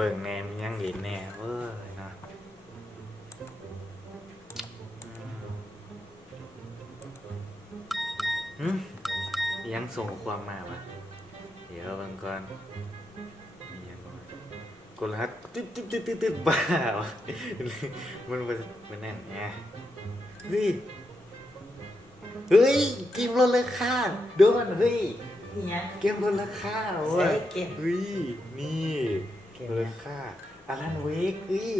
บิ่งแหน่มียังหลินแหน่เว้ยเนาะอืมยังส่งความมาวะเดี๋ยวเบิ่งก่อนมียังบ่กดรหัสตึ๊ดบ้าวะมันแน่นไงเฮ้ยเฮ้ยเกมลดราคาเดี๋ยวมันเฮ้ย เนี่ย เกมลดราคา ใส่ เว้ย เกม เฮ้ยนี่ เกม ลดราคาอารันเวกเฮ้ย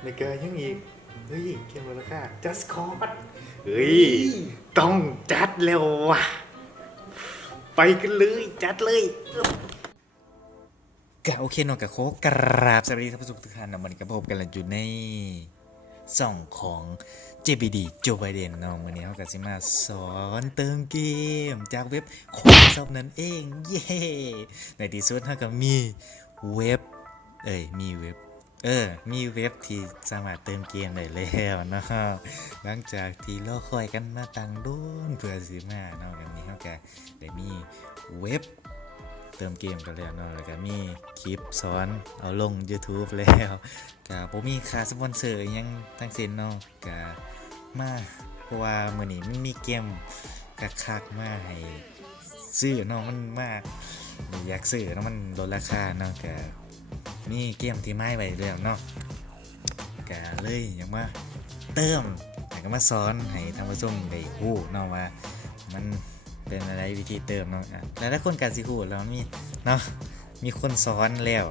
ไม่เกินยังอีกเฮ้ยเกมลดราคา just cause เฮ้ยต้องจัดแล้วว่ะไปกันเลยจัดเลยกะโอเคเนาะกะโคกราบสวัสดีท่านผู้ชมทุกท่านนะมันกระพบกันแล้วอยู่ในส่องของ JBD Joe Biden เนาะวันนี้เขาก็สิมาสอนเติมเกมจากเว็บโคดซอฟนั่นเองเย้ในที่สุดเขาก็มีเว็บมีเว็บที่สามารถเติมเกมได้แล้วเนาะหลังจากที่รอคอยกันมาตั้งโดนเพื่อสิมาเนาะวันนี้เขาก็ได้มีเว็บเติมเกมกันแล้วเนาะแล้วก็มีคลิปสอนเอาลง YouTube แล้วก็บ่มีค่าสปอนเซอร์อิหยังทั้งสิ้นเนาะก็มาเพราะว่ามื้อนี้มันมีเกมคักๆมาให้ซื้อเนาะมันมากอยากซื้อเนาะมันลดราคาเนาะก็มีเกมที่ไม่ไว้แล้วเนาะก็เลยอยากมาเติมแล้วก็มาสอนให้ท่านผู้ชมได้รู้เนาะว่ามันเป็นอะไรวิธีเติมเนาะแล้วถ้าคนกันสิฮู้แล้วมีเนาะมีคนสอนแล้ว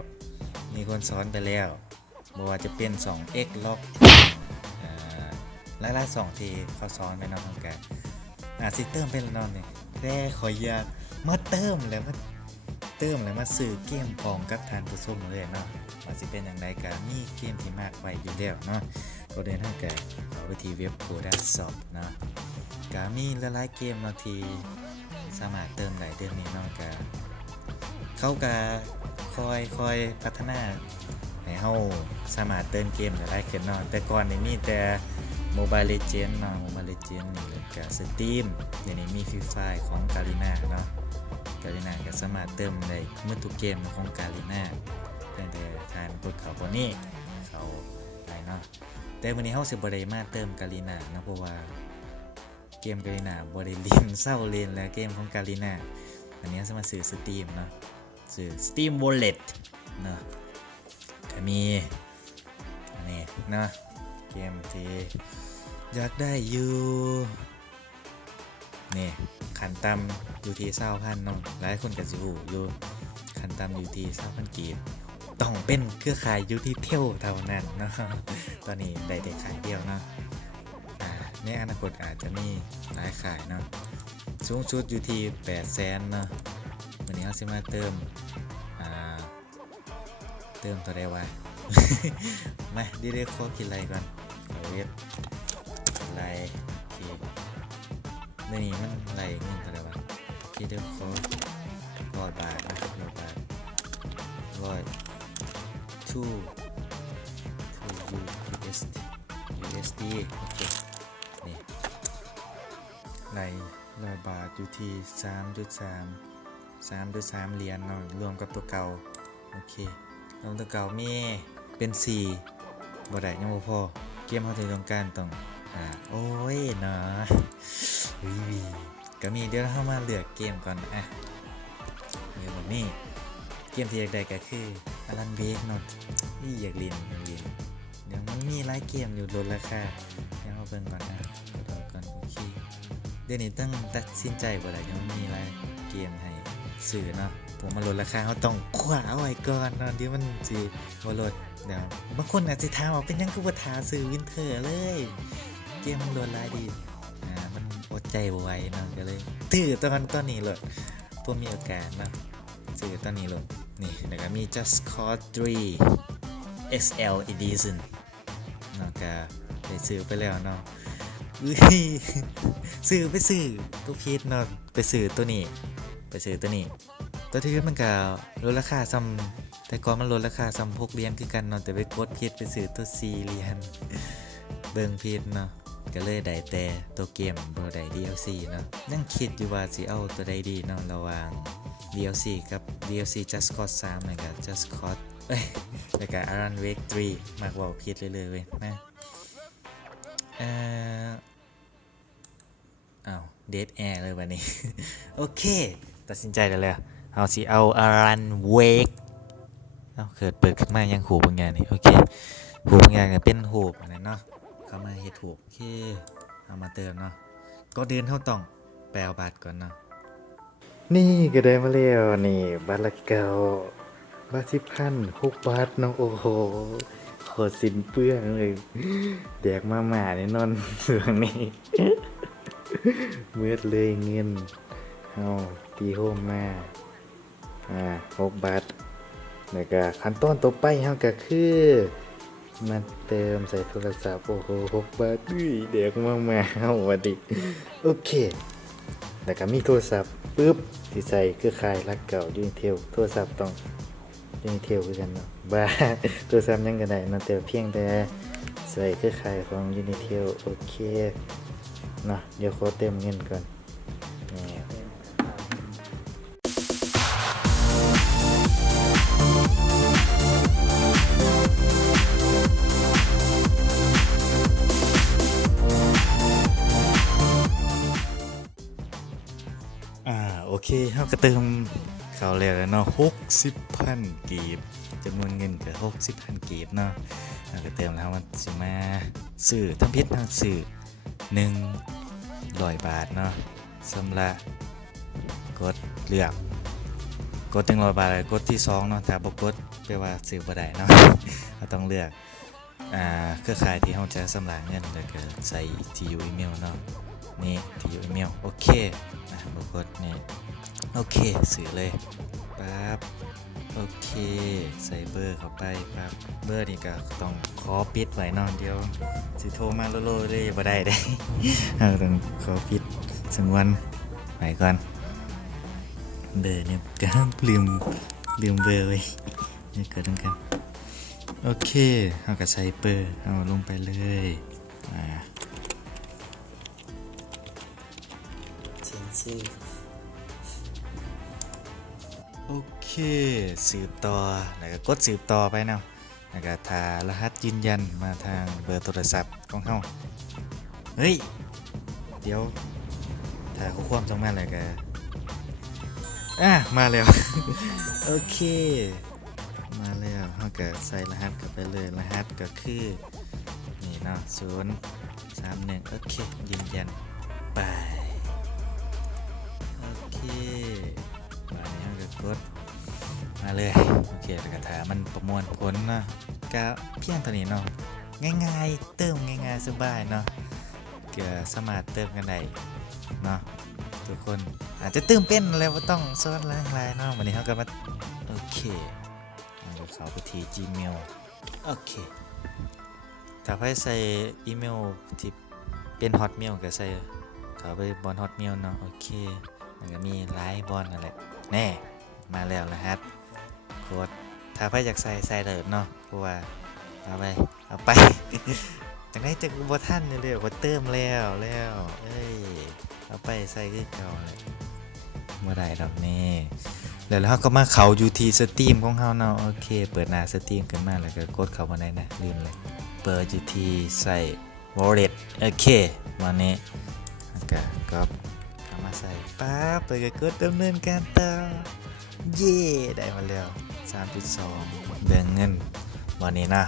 มีคนสอนไปแล้วบ่ว่าจะเป็น 2x lock หลายๆ2ที่เขาสอนไปเนาะกันสิเติมเป็นแล้วเนาะนี่แต่ขออยากมาเติมแล้วมาซื้อเกมพร้อมกับท่านผู้ชมเลยเนาะว่าสิเป็นอย่างไรก็มีเกมที่มากไว้อยู่แล้วเนาะก็เดินทางกันเข้าไปที่เว็บ Codashop เนาะก็มีหลายๆเกมเนาะที่สามารถเติมได้เดือนนี้เนาะก็เขาก็คอยพัฒนาให้เฮาสามารถเติมเกมได้หลายขึ้นเนาะแต่ก่อนนี่มีแต่ Mobile Legends เนาะ Mobile Legends นี่แล้วก็ Steam เดี๋ยวนี้มี Free Fire ของ Garena เนาะGarena ก็สามารถเติมได้เมื่อทุกเกมของ Garena แต่ทานกดเข้าบ่นี้เขาได้เนาะแต่วันนี้เฮาสิบ่ได้มาเติม Garena เนาะเพราะว่าเกม Garena บ่ได้เล่นเศร้าเล่นแล้วเกมของ Garena อันนี้สามารถซื้อ Steam เนาะซื้อ Steam Wallet เนาะก็มีอันนี้เนาะเกมที่อยากได้อยู่นี่ขันต่ำอยู่ที่20,000เนาะหลายคนก็สิฮู้อยู่ขันต่ำอยู่ที่20,000กีบต้องเป็นเครือข่ายอยู่ที่เที่ยวเท่านั้นเนาะตอนนี้ได้แต่ขายเดียวเนาะในอนาคตอาจจะมีหลายขายเนาะสูงสุดอยู่ที่800,000เนาะวันนี้เราสิมาเติมเท่าใดวะ มาดิเรกขอกินอะไรก่อนเว็บไลน์นี่มันไหลเงินเท่าไหร่วะคิดเดี๋ยวเขา100 บาทนะ100 บาท2 USD โอเคนี่ไหล100 บาทอยู่ที่ 3.3 เหรียญเนาะรวมกับตัวเก่าโอเครวมตัวเก่ามีเป็น4บ่ได้ยังบ่พอเกมเขาที่ต้องการต้องโอ้ยเนาะก็มีเดี๋ยวเรามาเลือกเกมก่อนเดี๋ยวแบบนี้เกมที่อยากได้ก็คืออารันเบกเนาะอยากเรียนเดี๋ยวมันมีหลายเกมอยู่ลดราคาเดี๋ยวเราเบิ่งก่อนดูก่อนโอเคเดี๋ยวนี้ต้องตัดสินใจบ่ได้ยังมีหลายเกมให้ซื้อเนาะผมมาลดราคาเขาต้องคว้าไว้ก่อนเนาะเดี๋ยวมันสิบ่ลดเดี๋ยวบางคนอาจจะถามว่าเป็นยังคือบ่ท้าซื้อวินเทอร์เลยเกมมันโดนหลายดีมันอดใจบ่ไหวเนาะก็เลยตื้อตอนนี้เลยพวกมีโอกาสเนาะซื้อตอนนี้เลยนี่แล้วก็มี Just Cause 3 XL Edition เนาะก็ได้ซื้อไปแล้วเนาะซื้อตัวพีชเนาะไปซื้อตัวนี้ตัวที่มันก็ลดราคาซ้ำแต่ก่อนมันลดราคาซ้ำ6 เหรียญคือกันเนาะแต่ไปกดพีชไปซื้อตัว4 เหรียญเบิ่งพีชเนาะก็เลยได้แต่ตัวเกมบ่ได้ DLC เนาะยังคิดอยู่ว่าสิเอาตัวใดดีเนาะระหว่าง DLC กับ DLC Just Cause 3แล้วก็ Just Cause เอ้ยแล้วก็อารันเวก3มากเว่าผิดเลยเว้ยนะเอ่ออ้าวเดดแอร์เลยวันนี้ โอเคตัดสินใจแล้วเอาสิเอาอารันเวกเอาเกิดเปิดขึ้นมายังหูบางอย่างนี่โอเคหูบางอย่างเนี่ยเป็นหูบอันนั้นเนาะเข้ามาเฮ็ดหูบโอเคเอามาเติมเนาะก็เดินเท่าต้องแปลบัตรก่อนเนาะนี่ก็ได้มาแล้วนี่บัตรละเก่าบัตร10,006 บาทเนาะโอ้โหโคตรสิ้นเปลืองเลยแดกมาม่าแน่นอนเรื่องนี้เมืดเลยเงินเอาตีโฮมมา6 บาทแล้วก็ขั้นตอนต่อไปเฮาก็คือมาเติมใส่โทรศัพท์โอ้โห6 บาทเด็กมากมาเอาวัดดิโอเคแล้วก็มีโทรศัพท์ปึ๊บที่ใส่เครือข่ายรักเก่ายูนิเทลโทรศัพท์ต้องยูนิเทลคือกันเนาะบ้าโทรศัพท์ยังก็ได้เนาะแต่เพียงแต่ใส่เครือข่ายของยูนิเทลโอเคเนาะเดี๋ยวขอเติมเงินก่อนนี่โอเคเฮาก็เติมเข้าแล้วเนาะ60,000 กีบจำนวนเงินก็60,000 กีบเนาะเฮาก็เติมแล้วมันสิมาซื้อทำผิดเฮาซื้อ100 บาทเนาะสำหรับกดเลือกกด100 บาทกดที่2เนาะถ้าบ่กดแปลว่าซื้อบ่ได้เนาะเราต้องเลือกเครือข่ายที่เฮาจะชำระเงินแล้วก็ใส่ที่อยู่อีเมลเนาะนี่ที่อยู่อีเมลโอเคบ่กดนี่โอเคซื้อเลยปั๊บโอเคใส่เบอร์เข้าไปปั๊บเบอร์นี่ก็ต้องขอปิดไว้เนาะเดี๋ยวสิโทรมาโลๆเลยบ่ได้เด้ เราต้องขอปิดสักวันไว้ก่อนเบอร์เนี่ยก็ลืมเบอร์ไว้นี่เกิดตรงกันโอเคเราก็ใส่เบอร์เอาลงไปเลยเซ็นชื่อโอเคสืบต่อแล้วก็กดสืบต่อไปเนาะแล้วก็ทารหัสยืนยันมาทางเบอร์โทรศัพท์ของเฮาเฮ้ยเดี๋ยวถ้าเขาควบส่งมาแล้วก็มาแล้ว โอเคมาแล้วเฮาก็ใส่รหัสเข้าไปเลยรหัสก็คือนี่เนาะ031โอเคยืนยันไปโอเคมาเนี้ยก็กดมาเลยโอเคแล้วก็ถามมันประมวลผลเนาะก็เพียงเท่านี้เนาะง่ายๆเติมง่ายๆสบายเนาะก็สามารถเติมกันได้เนาะทุกคนอาจจะเติมเป็นแล้วบ่ต้องสอนหลายๆเนาะวันนี้เฮาก็มาโอเคเราเข้าไปที่ Gmail โอเคถ้าใครใส่อีเมลที่เป็น Hotmail ก็ใส่เข้าไปบน Hotmail เนาะโอเคมันก็มีหลายบอนนั่นแหละแน่มาแล้วรหัสโค้ดถ้าใครอยากใส่เลยเนาะเพราะว่าเอาไป จังได้จะบ่ทันเร็วบ่เติมแล้วเอ้ยเอาไปใส่คือเก่าเลยบ่ได้ดอกนี่แล้วเราก็มาเข้าอยู่ที่สตรีมของเฮาเนาะโอเคเปิดหน้าสตรีมขึ้นมาแล้วก็กดเข้ามาได้นะลืมเลยเปิดอยู่ที่ใส่ wallet โอเคมานี้ก็เข้ามาใส่ปั๊บแล้วก็กดดำเนินการต่อเย่ได้มาแล้ว 3.2 เบิ่งเงินวันนี้นะ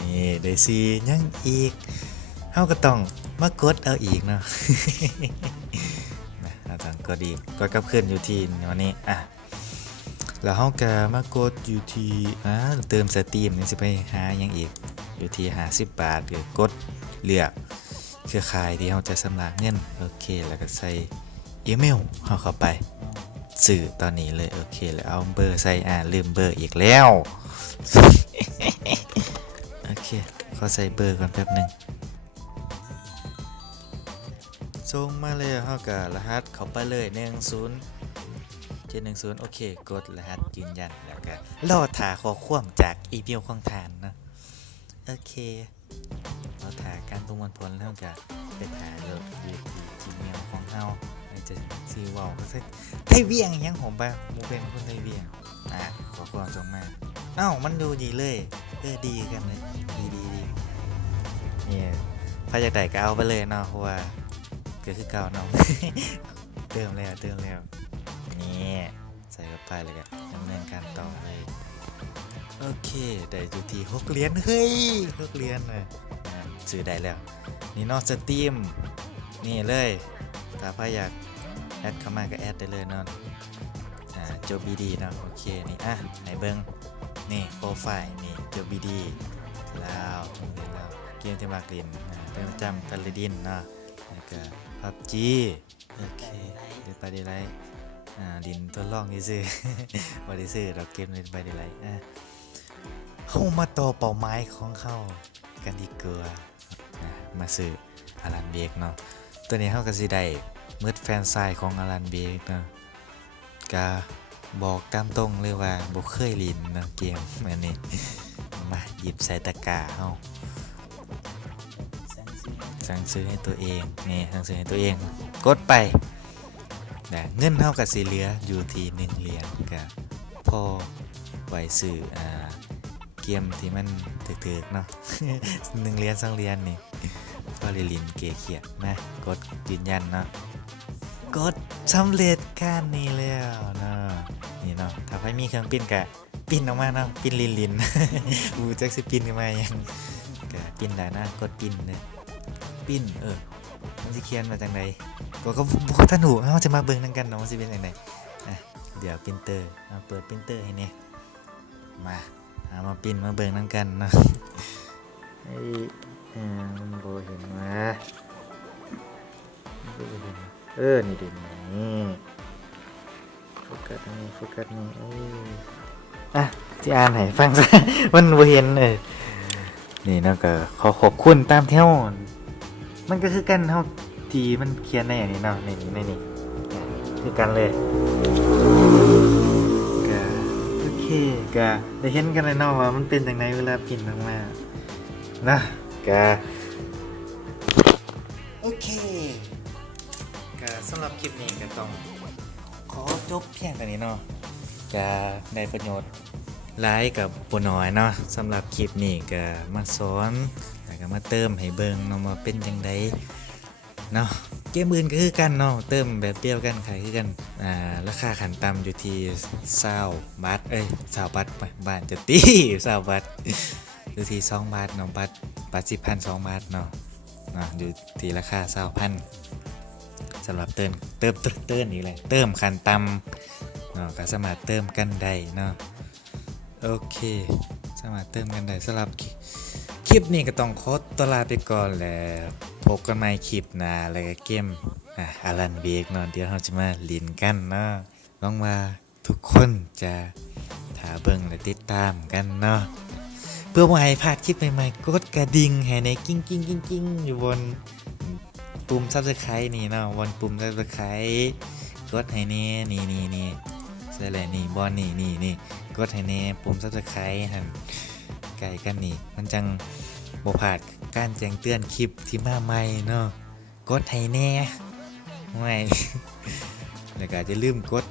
นี่ได้สิยังอีกเฮาก็ต้องมากดเอาอีกเนาะ เราต้องกดอีกกดกลับขึ้นอยู่ที่วันนี้แล้วเฮาก็มากดอยู่ที่เติมสตรีมนี่สิไปหายังอีกอยู่ที่50 บาทคือกดเลือกเครือข่ายที่เฮาจะชำระเงินโอเคแล้วก็ใส่อีเมลเฮาเข้าไปสื่อตอนนี้เลยโอเคแล้วเอาเบอร์ใส่ลืมเบอร์อีกแล้ว โอเคขอใส่เบอร์ก่อนแป๊บนึงส่งมาเลยเฮาก็รหัสเข้าไปเลย10710โอเคกดรหัสยืนยันแล้วก็รอถ่าข้อความจากอีเมลของทานเนาะโอเครอถ่าการประมวลผลแล้วก็ไปถ่ายเลยอยู่ที่ Gmail ของเฮาจะซีเว้าก็ไทยเวียงยังผมบ่หมู่เป็นคนไทยเวียงข้อความส่งมา เอ้ามันดูดีเลยดีกันเลยดีเนี่ยถ้าอยากได้ก็เอาไปเลยเนาะเพราะว่าก็คือเก่าเนาะ เติมแล้วนี่ใส่เข้าไปเลยกันดำเนินการต่อเลยโอเคได้อยู่ที่6เหรียญเฮ้ย6เหรียญเลยซื้อได้แล้วนี่เนอกสตรีมนี่เลยถ้าพ่ออยากแอดเข้ามาก็แอดได้เลยเนาะโจบีดีเนาะโอเคนี่ไหนเบิ้งนี่โปรไฟล์นี่โจบีดีแล้วเกมที่มากลินเป็นประจำกันเลยดินเนาะแล้วก็พับจีโอเคเดี๋ยวไปดีไรดินทดลองซื้อบริซื้อเราเกมเล่นไปดีไรเข้ามาต่อเป้าหมายของเขากันดีกว่ามาซื้ออารันเบกเนาะตัวนี้เขาก็สิได้มืดแฟนไซด์ของอารันเบกเนาะก็บอกตามตรงเลยว่าบ่เคยลินเนาะเกมอันนี้มาหยิบใส่ตะกร้าเฮาสั่งซื้อให้ตัวเองนี่สั่งซื้อให้ตัวเองกดไปเงินเท่ากับสีเหลืออยู่ที่1เหรียญกับพอไว้ซื้อเกมที่มันถึกๆเนาะ 1เหรียญ2เหรียญนี่พอลินเกเขียดมากดยืนยันเนาะกดสำเร็จการนี้แล้วเนาะนี่เนาะถ้าใครมีเครื่องปิ้นกะปิ้นออกมาเนาะปิ้นลิน บูจักสิปิ้นกันมายังกะปิ้นได้นะกดปิ้นเนี่ยปิ้นมันสิเขียนมาจากไหนก็บ่ทันหูเฮาจะมาเบิ่งนำกันเนาะมันสิเป็นจังไดเดี๋ยวปรินเตอร์เปิดปรินเตอร์ให้แน่มาปริ้นมาเบิ่งนำกันเนาะมันบ่เห็นว่านี่ดินี่โฟกัสนี่ที่อ่านให้ฟังซะ มันบ่เห็นนี่เนาะก็ขอบคุณตามที่เฮามันก็คือกันเฮาที่มันเขียนในอย่างนี้เนาะนี่คือกันเลยก็โอเคก็ได้เห็นกันเลยเนาะว่ามันเป็นจังไดเวลาพิมพ์ออกมานะก็โอเคก็สำหรับคลิปนี้ก็ต้องขอจบเพียงเท่านี้เนาะก็ได้ประโยชน์หลายกับบ่น้อยเนาะสำหรับคลิปนี้ก็มาสอนแล้วก็มาเติมให้เบิ่งเนาะว่าเป็นจังไดเนาะเกมอื่นก็คือกันเนาะเติมแบบเดียวกันขายคือกันราคาขั้นต่ำอยู่ที่20 บาท20 บาทบ้านจะตี20 บาทอยู่ที่2 บาทเนาะบัตร10,000 2 บาทเนาะอยู่ที่ราคา20,000สำหรับเติมอีกเลยเติมขั้นต่ำเนาะก็สามารถเติมกันได้เนาะโอเคสามารถเติมกันได้สำหรับคลิปนี้ก็ต้องขอตัวลาไปก่อนแล้วพบกันใหม่คลิปหน้าแล้วก็เกมอารันเบกเนาะเดี๋ยวเราจะมาเล่นกันเนาะหวังว่าทุกคนจะถ้าเบิ่งและติดตามกันเนาะเพื่อบ่ให้พลาดคลิปใหม่ๆกดกระดิ่งให้ในกิ้งอยู่บนปุ่ม Subscribe นี่เนาะบนปุ่ม Subscribe กดให้แน่นี่ใช่แล้วนี่บอลนี่กดให้แน่ปุ่ม Subscribe หั่นไก่กันนี่มันจังบ่พลาดการแจ้งเตือนคลิปที่มาใหม่เนาะกดให้แน่ไม่ แล้วก็อย่าลืมกด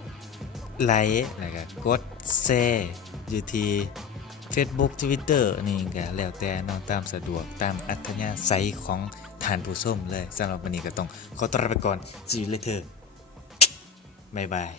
ไลค์แล้วก็กดแชร์อยู่ที่ Facebook Twitter นี่ก็แล้วแต่เนาะตามสะดวกตามอัธยาศัยของท่านผู้ชมเลยสำหรับวันนี้ก็ต้องขอตัวลาไปก่อน See you later บ๊ายบาย